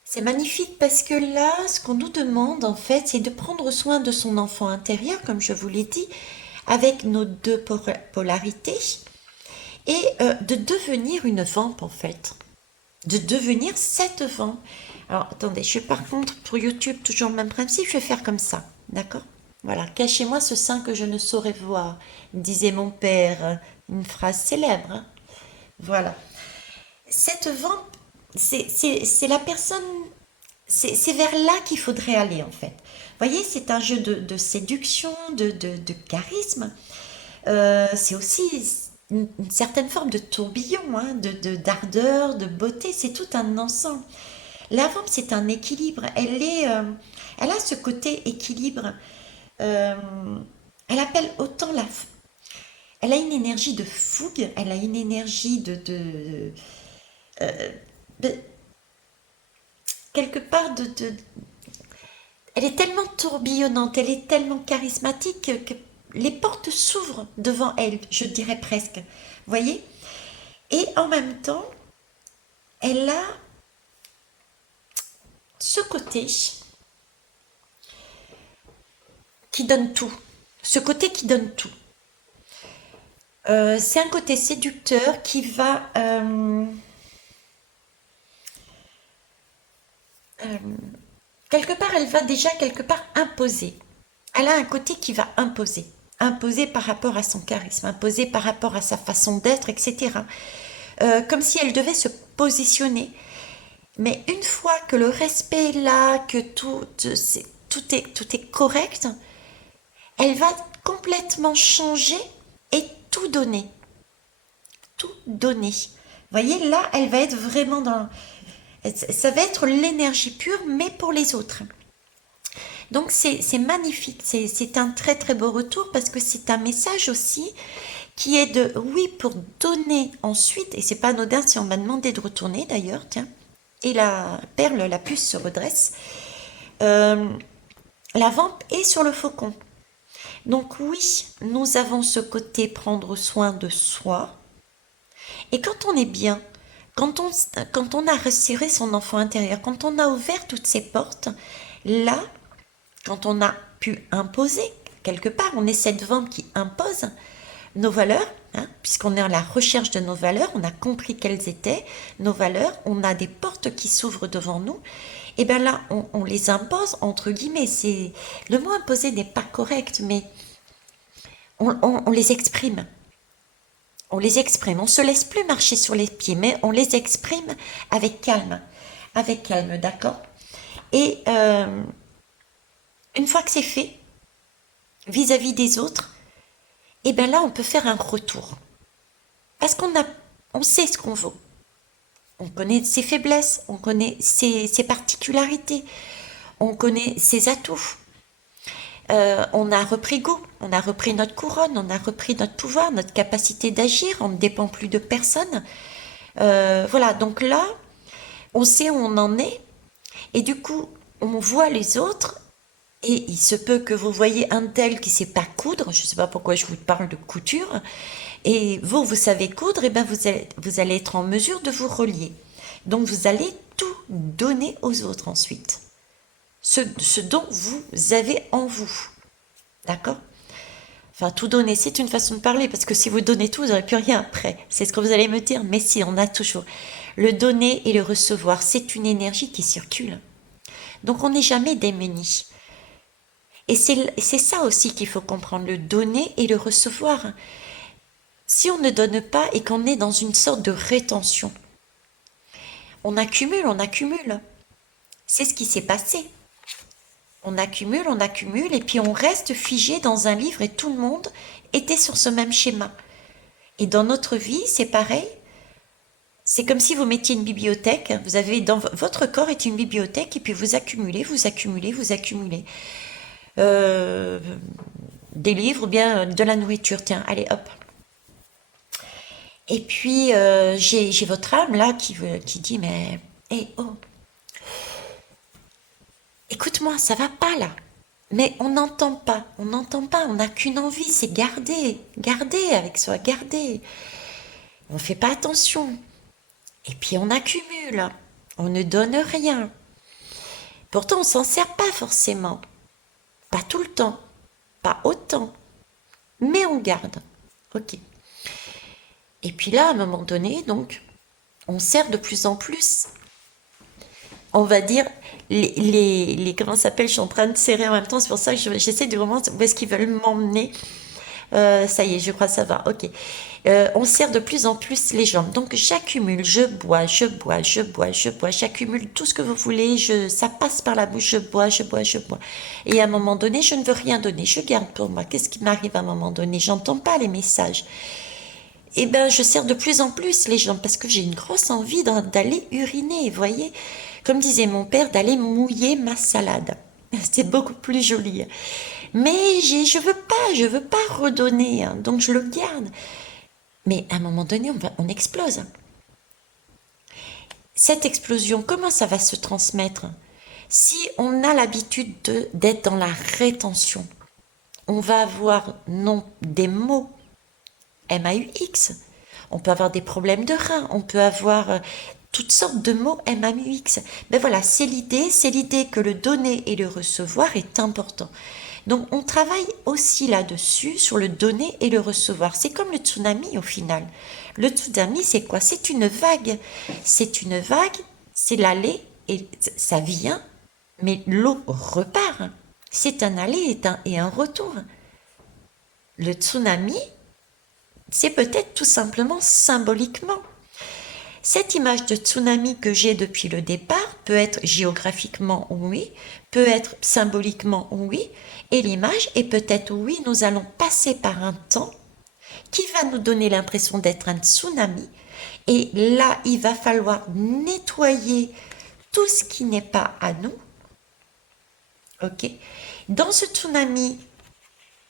C'est magnifique parce que là, ce qu'on nous demande, en fait, c'est de prendre soin de son enfant intérieur, comme je vous l'ai dit, avec nos deux polarités, et de devenir une vampe, en fait. De devenir cette vampe. Alors, attendez, je vais par contre, pour YouTube, toujours le même principe, je vais faire comme ça, d'accord? Voilà, cachez-moi ce sein que je ne saurais voir, disait mon père, une phrase célèbre, hein. Voilà. Cette vampe, c'est la personne, c'est vers là qu'il faudrait aller, en fait. Vous voyez, c'est un jeu de séduction, de charisme. C'est aussi une certaine forme de tourbillon, hein, d'ardeur, de beauté. C'est tout un ensemble. La vampe, c'est un équilibre. Elle a ce côté équilibre. Euh, Elle appelle autant elle a une énergie de fougue, elle a une énergie de- quelque part elle est tellement tourbillonnante, elle est tellement charismatique que les portes s'ouvrent devant elle, je dirais presque. Vous voyez? Et en même temps, elle a ce côté qui donne tout. Ce côté qui donne tout. C'est un côté séducteur qui va quelque part, elle va déjà quelque part imposer. Elle a un côté qui va imposer. Imposer par rapport à son charisme, imposer par rapport à sa façon d'être, etc. Comme si elle devait se positionner. Mais une fois que le respect est là, que tout est correct, elle va complètement changer et tout donner. Tout donner. Vous voyez, là, elle va être vraiment dans... Ça va être l'énergie pure, mais pour les autres. Donc c'est magnifique, c'est un très très beau retour parce que c'est un message aussi qui est de oui pour donner ensuite, et c'est pas anodin si on m'a demandé de retourner d'ailleurs, tiens, et la perle, la puce se redresse. Euh, la vampe est sur le faucon. Donc oui, nous avons ce côté prendre soin de soi, et quand on est bien, quand on a resserré son enfant intérieur, quand on a ouvert toutes ces portes, là, quand on a pu imposer, quelque part, on est cette vente qui impose nos valeurs, hein, puisqu'on est à la recherche de nos valeurs, on a compris quelles étaient nos valeurs, on a des portes qui s'ouvrent devant nous, et bien là, on les impose, entre guillemets, le mot imposer n'est pas correct, mais on les exprime. On les exprime, on se laisse plus marcher sur les pieds, mais on les exprime avec calme, d'accord? Et une fois que c'est fait, vis-à-vis des autres, et bien là, on peut faire un retour. Parce on sait ce qu'on vaut. On connaît ses faiblesses, on connaît ses particularités, on connaît ses atouts. On a repris goût, on a repris notre couronne, on a repris notre pouvoir, notre capacité d'agir, on ne dépend plus de personne. Voilà, donc là, on sait où on en est, et du coup, on voit les autres, et il se peut que vous voyez un tel qui ne sait pas coudre, je ne sais pas pourquoi je vous parle de couture, et vous savez coudre, et bien vous allez être en mesure de vous relier. Donc vous allez tout donner aux autres ensuite. Ce dont vous avez en vous. D'accord? Enfin, tout donner, c'est une façon de parler, parce que si vous donnez tout, vous n'aurez plus rien après. C'est ce que vous allez me dire, mais si, on a toujours. Le donner et le recevoir, c'est une énergie qui circule. Donc on n'est jamais démuni. Et c'est ça aussi qu'il faut comprendre, le donner et le recevoir. Si on ne donne pas et qu'on est dans une sorte de rétention, on accumule, on accumule. C'est ce qui s'est passé. On accumule, et puis on reste figé dans un livre et tout le monde était sur ce même schéma. Et dans notre vie, c'est pareil. C'est comme si vous mettiez une bibliothèque. Vous avez votre corps est une bibliothèque et puis vous accumulez, vous accumulez, vous accumulez. Euh, des livres ou bien de la nourriture. Tiens, allez, hop. Et puis, j'ai votre âme là qui dit, mais, hé, oh, écoute-moi, ça va pas là. Mais on n'entend pas, on n'entend pas, on n'a qu'une envie, c'est garder, garder avec soi, garder. On ne fait pas attention. Et puis on accumule, on ne donne rien. Pourtant, on s'en sert pas forcément. Pas tout le temps, pas autant. Mais on garde. Ok. Et puis là, à un moment donné, donc, on sert de plus en plus. On va dire, comment ça s'appelle, je suis en train de serrer en même temps, c'est pour ça que j'essaie de vraiment, où est-ce qu'ils veulent m'emmener. Ça y est, je crois que ça va, ok. On sert de plus en plus les jambes. Donc j'accumule, je bois, je bois, je bois, je bois, j'accumule tout ce que vous voulez, ça passe par la bouche, je bois, je bois, je bois. Et à un moment donné, je ne veux rien donner, je garde pour moi. Qu'est-ce qui m'arrive à un moment donné? J'entends pas les messages. Eh ben, je sers de plus en plus les jambes parce que j'ai une grosse envie d'aller uriner, vous voyez. Comme disait mon père, d'aller mouiller ma salade. C'est beaucoup plus joli. Mais je veux pas redonner, hein, donc je le garde. Mais à un moment donné, on explose. Cette explosion, comment ça va se transmettre? Si on a l'habitude d'être dans la rétention, on va avoir non des mots MAUX, on peut avoir des problèmes de reins, on peut avoir toutes sortes de mots MAUX. Ben voilà, c'est l'idée que le donner et le recevoir est important. Donc on travaille aussi là-dessus, sur le donner et le recevoir. C'est comme le tsunami au final. Le tsunami, c'est quoi? C'est une vague. C'est une vague, c'est l'aller et ça vient, mais l'eau repart. C'est un aller et un retour. Le tsunami, c'est peut-être tout simplement symboliquement. Cette image de tsunami que j'ai depuis le départ peut être géographiquement oui, peut être symboliquement oui, et l'image est peut-être oui, nous allons passer par un temps qui va nous donner l'impression d'être un tsunami, et là il va falloir nettoyer tout ce qui n'est pas à nous. Ok. Dans ce tsunami,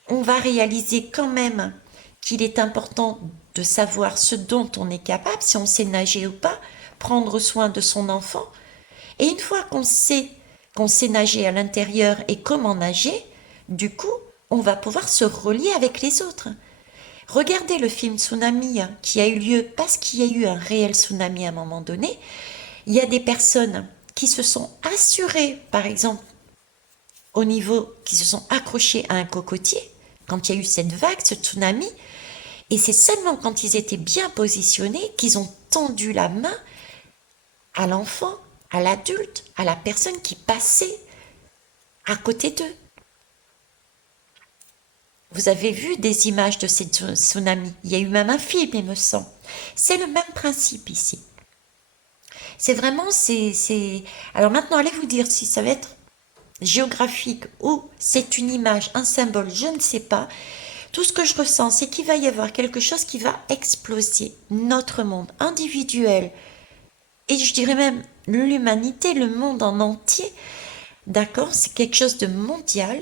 on va réaliser quand même qu'il est important de savoir ce dont on est capable, si on sait nager ou pas, prendre soin de son enfant. Et une fois qu'on sait nager à l'intérieur et comment nager, du coup, on va pouvoir se relier avec les autres. Regardez le film Tsunami qui a eu lieu parce qu'il y a eu un réel tsunami à un moment donné. Il y a des personnes qui se sont assurées, par exemple, au niveau, qui se sont accrochées à un cocotier quand il y a eu cette vague, ce tsunami. Et c'est seulement quand ils étaient bien positionnés qu'ils ont tendu la main à l'enfant, à l'adulte, à la personne qui passait à côté d'eux. Vous avez vu des images de ces tsunamis. Il y a eu même un film, il me semble. C'est le même principe ici. C'est vraiment, Alors maintenant, allez vous dire si ça va être géographique ou c'est une image, un symbole, je ne sais pas. Tout ce que je ressens, c'est qu'il va y avoir quelque chose qui va exploser. Notre monde individuel, et je dirais même l'humanité, le monde en entier, d'accord, c'est quelque chose de mondial,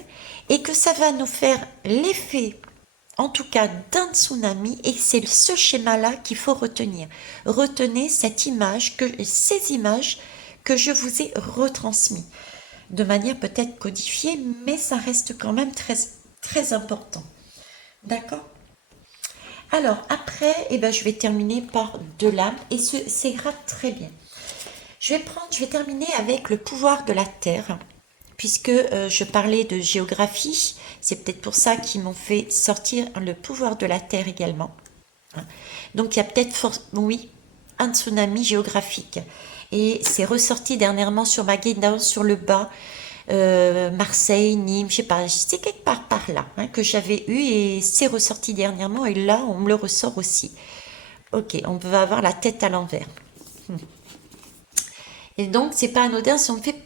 et que ça va nous faire l'effet, en tout cas d'un tsunami, et c'est ce schéma-là qu'il faut retenir. Retenez cette image, ces images que je vous ai retransmises, de manière peut-être codifiée, mais ça reste quand même très, très important. D'accord? Alors, après, je vais terminer par de l'âme, et ça ira très bien. Je vais terminer avec le pouvoir de la Terre, puisque je parlais de géographie, c'est peut-être pour ça qu'ils m'ont fait sortir le pouvoir de la Terre également. Donc, il y a peut-être, oui, un tsunami géographique. Et c'est ressorti dernièrement sur ma guidance, sur le bas, Marseille, Nîmes, je sais pas, c'est quelque part par là que j'avais eu et c'est ressorti dernièrement et là on me le ressort aussi. Ok, on va avoir la tête à l'envers. Et donc c'est pas anodin si on me fait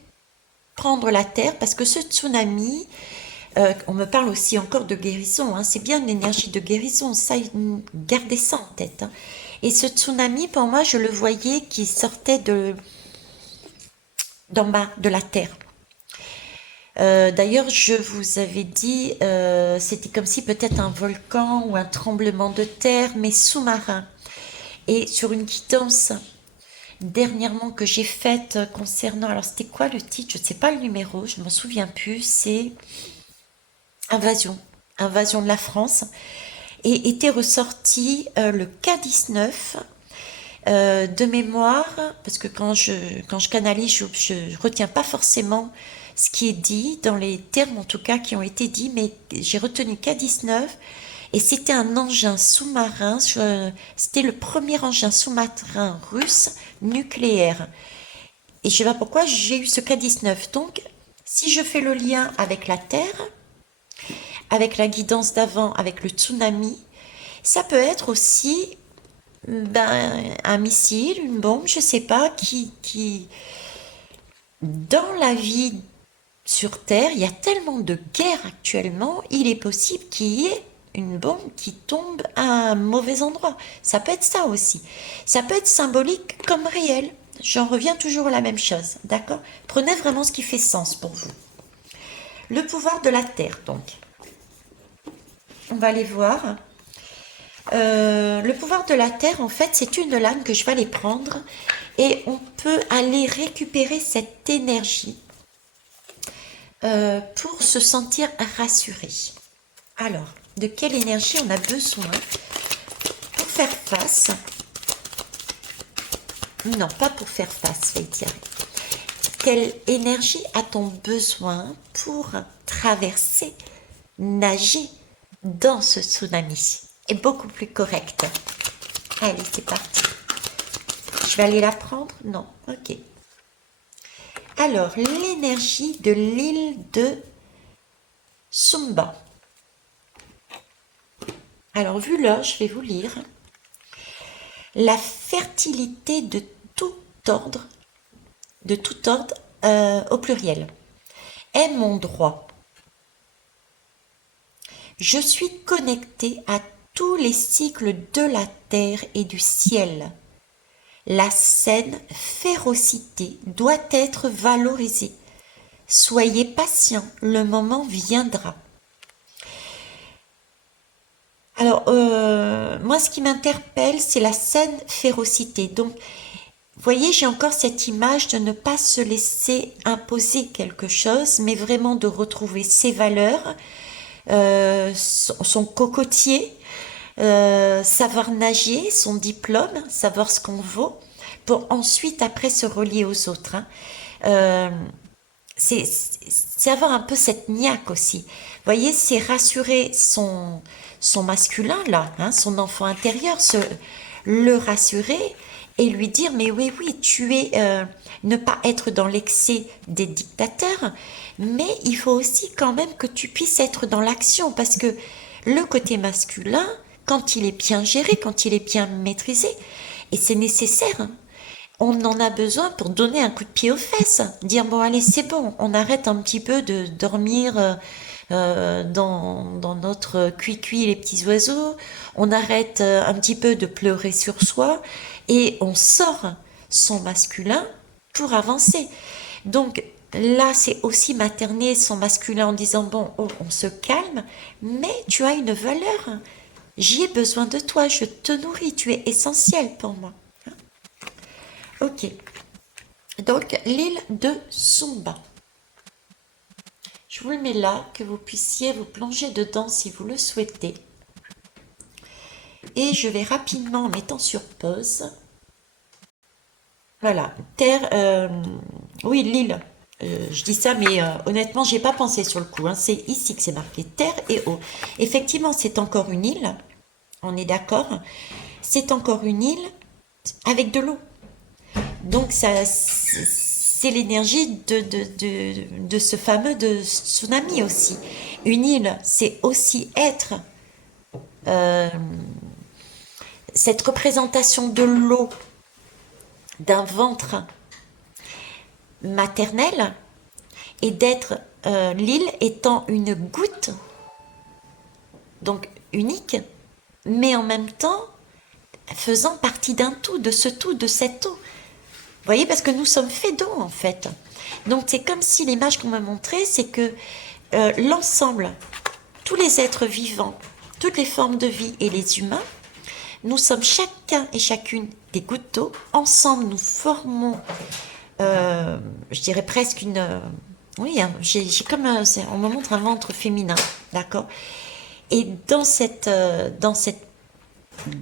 prendre la terre parce que ce tsunami, on me parle aussi encore de guérison, c'est bien une énergie de guérison, ça, gardez ça en tête. Et ce tsunami, pour moi, je le voyais qui sortait d'en bas, de la terre. D'ailleurs, je vous avais dit, c'était comme si peut-être un volcan ou un tremblement de terre, mais sous-marin. Et sur une guidance dernièrement que j'ai faite concernant, alors c'était quoi le titre? Je ne sais pas le numéro, je ne m'en souviens plus, c'est Invasion, Invasion de la France, et était ressorti le K-19 de mémoire, parce que quand je canalise, je retiens pas forcément ce qui est dit, dans les termes en tout cas qui ont été dits, mais j'ai retenu K-19, et c'était un engin sous-marin, c'était le premier engin sous-marin russe nucléaire. Et je sais pas pourquoi j'ai eu ce K-19. Donc, si je fais le lien avec la Terre, avec la guidance d'avant, avec le tsunami, ça peut être aussi un missile, une bombe, je sais pas, dans la vie sur Terre, il y a tellement de guerres actuellement, il est possible qu'il y ait une bombe qui tombe à un mauvais endroit. Ça peut être ça aussi. Ça peut être symbolique comme réel. J'en reviens toujours à la même chose, d'accord? Prenez vraiment ce qui fait sens pour vous. Le pouvoir de la Terre, donc. On va aller voir. Le pouvoir de la Terre, en fait, c'est une lame que je vais aller prendre et on peut aller récupérer cette énergie pour se sentir rassuré. Alors, de quelle énergie on a besoin pour faire face? Non, pas pour faire face, je vais dire. Quelle énergie a-t-on besoin pour traverser, nager dans ce tsunami? Est beaucoup plus correct. Allez, c'est parti. Je vais aller la prendre? Non, ok. Alors, l'énergie de l'île de Sumba. Alors, vu l'heure, je vais vous lire. La fertilité de tout ordre, au pluriel, est mon droit. Je suis connecté à tous les cycles de la terre et du ciel. La saine férocité doit être valorisée. Soyez patient, le moment viendra. Alors, moi, ce qui m'interpelle, c'est la saine férocité. Donc, vous voyez, j'ai encore cette image de ne pas se laisser imposer quelque chose, mais vraiment de retrouver ses valeurs, son cocotier, savoir nager, son diplôme, savoir ce qu'on vaut, pour ensuite, après, se relier aux autres. Hein. Euh, c'est avoir un peu cette niaque aussi. Vous voyez, c'est rassurer son masculin, là, hein, son enfant intérieur, le rassurer et lui dire, mais oui, oui, tu es, ne pas être dans l'excès des dictateurs, mais il faut aussi quand même que tu puisses être dans l'action, parce que le côté masculin, quand il est bien géré, quand il est bien maîtrisé, et c'est nécessaire, hein, on en a besoin pour donner un coup de pied aux fesses, dire bon allez c'est bon, on arrête un petit peu de dormir dans notre cuicui les petits oiseaux, on arrête un petit peu de pleurer sur soi et on sort son masculin pour avancer. Donc là c'est aussi materner son masculin en disant bon oh, on se calme, mais tu as une valeur, j'y ai besoin de toi, je te nourris, tu es essentiel pour moi. Ok, donc l'île de Sumba. Je vous le mets là, que vous puissiez vous plonger dedans si vous le souhaitez. Et je vais rapidement, en mettant sur pause. Voilà, terre, oui l'île. Je dis ça, mais honnêtement, j'ai pas pensé sur le coup. Hein. C'est ici que c'est marqué terre et eau. Effectivement, c'est encore une île. On est d'accord. C'est encore une île avec de l'eau. Donc, c'est l'énergie de ce fameux tsunami aussi. Une île, c'est aussi être cette représentation de l'eau, d'un ventre maternel, et d'être l'île étant une goutte, donc unique, mais en même temps faisant partie d'un tout, de ce tout, de cette eau. Vous voyez, parce que nous sommes faits d'eau en fait. Donc c'est comme si l'image qu'on m'a montrée, c'est que l'ensemble, tous les êtres vivants, toutes les formes de vie et les humains, nous sommes chacun et chacune des gouttes d'eau. Ensemble, nous formons, je dirais presque une... oui, hein, j'ai comme on me montre un ventre féminin, d'accord. Et dans cette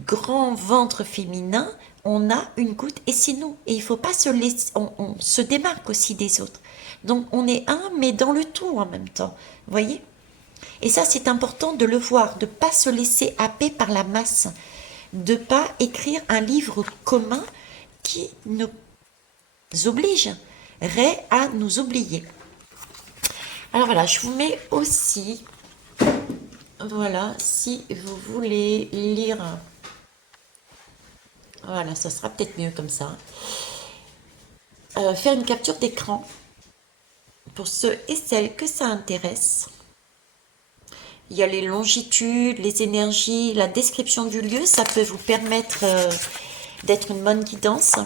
grand ventre féminin, on a une goutte et c'est nous. Et il faut pas se laisser, on se démarque aussi des autres. Donc on est un, mais dans le tout en même temps. Vous voyez? Et ça, c'est important de le voir, de pas se laisser happer par la masse, de pas écrire un livre commun qui nous obligerait à nous oublier. Alors voilà, je vous mets aussi, voilà, si vous voulez lire, voilà, ça sera peut-être mieux comme ça. Faire une capture d'écran pour ceux et celles que ça intéresse. Il y a les longitudes, les énergies, la description du lieu, ça peut vous permettre d'être une bonne guidance.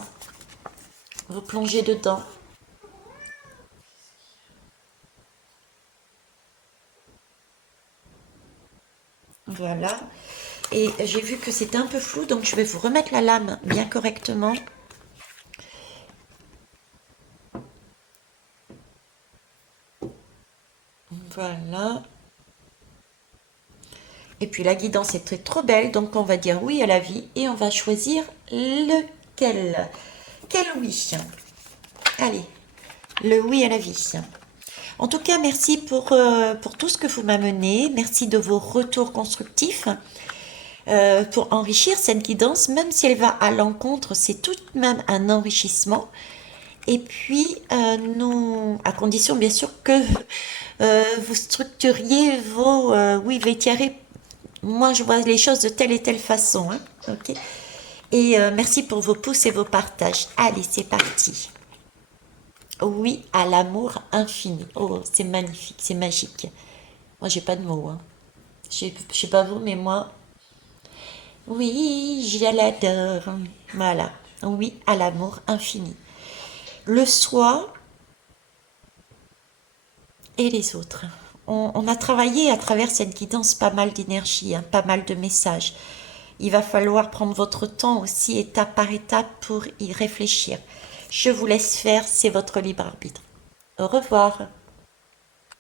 Vous plongez dedans. Voilà. Et j'ai vu que c'était un peu flou, donc je vais vous remettre la lame bien correctement. Voilà. Et puis la guidance est très trop belle, donc on va dire oui à la vie et on va choisir lequel. Quel oui? Allez, le oui à la vie. En tout cas, merci pour tout ce que vous m'amenez. Merci de vos retours constructifs pour enrichir cette guidance, même si elle va à l'encontre, c'est tout de même un enrichissement. Et puis, nous, à condition bien sûr que vous structuriez vos oui, vétiarés. Moi, je vois les choses de telle et telle façon. Hein, ok. Et merci pour vos pouces et vos partages. Allez, c'est parti. Oui à l'amour infini. Oh, c'est magnifique, c'est magique. Moi, j'ai pas de mots. Hein. Je sais pas vous, mais moi, oui, je l'adore. Voilà. Oui à l'amour infini. Le soi et les autres. On a travaillé à travers cette guidance pas mal d'énergie, hein, pas mal de messages. Il va falloir prendre votre temps aussi, étape par étape, pour y réfléchir. Je vous laisse faire, c'est votre libre arbitre. Au revoir.